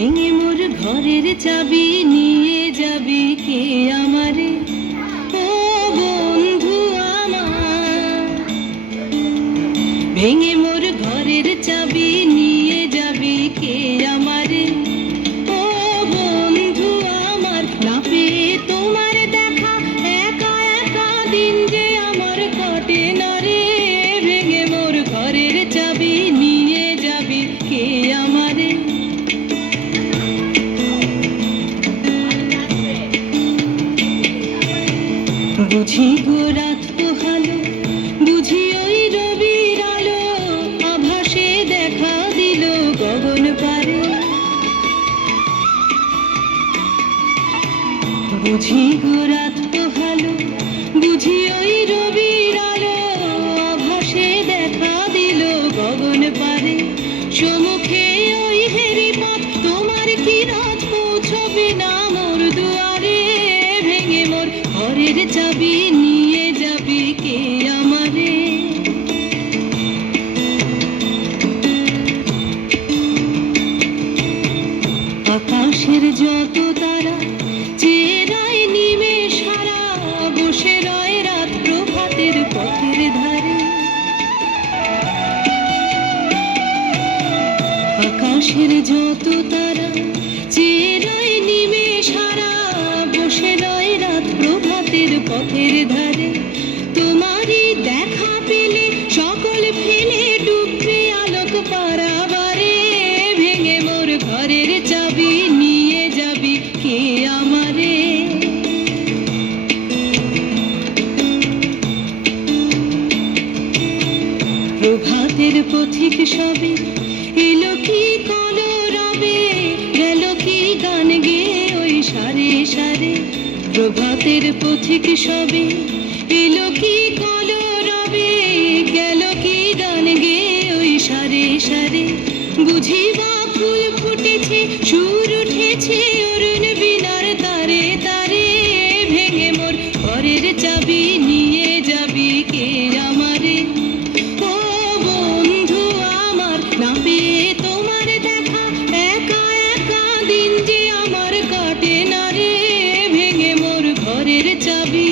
ভেঙে মোর ঘরের চাবি নিয়ে যাবি কে আমারে, ও বন্ধু আমার। ভেঙে মোর ঘরের চাবি নিয়ে যাবি কে আমারে, ও বন্ধু আমার। না পেয়ে তোমার দেখা একা একা দিন যে আমার কাটে না রে। ভেঙে মোর ঘরের চাবি নিয়ে যাবি কে আমারে। বুঝি গো রাত পোহালো, বুঝি ওই রবির আলো আভাসে দেখা দিল গগন পারে। বুঝি গো রাত পোহালো, বুঝি ওই রবির আলো আভাসে দেখা দিল গগন পারে। সম্মুখে ওই হেরি পথ, তোমার কি রাত পৌঁছবে না মোর দুয়ারে। ভেঙে মোর ঘরের চাবি নিয়ে যাবি কে আমারে। আকাশের যত তারা চেরায় নিমে সারা, বসে রয় রাত প্রভাতের পথের ধারে। আকাশের যত তারা চেরায় নিমে সারা, বসে রয় রাত প্রভাতের পথের ধারে। তোমারই দেখা পেলে সকল ফেলে ডুববে আলোক পারাবারে। ভেঙে মোর ঘরের চাবি নিয়ে যাবি কে আমারে। প্রভাতের পথিক সবে এলো কি কলরবে, গেল কি গান গেয়ে ওই সারে সারে। প্রভাতের পথিক সবে এলো কি কলরবে, গেল কি গান গেয়ে ওই সারে সারে। বুঝি বা ফুল ফুটেছে, সুর উঠেছে অরুণ বিনার তারে তারে। ভেঙে মোর ঘরের চাবি নিয়ে যাবি কে আমারে, ও বন্ধু আমার। না পেয়ে তোমার দেখা একা একা দিন যে আমার কাটে না রে। ভেঙে মোর ঘরের চাবি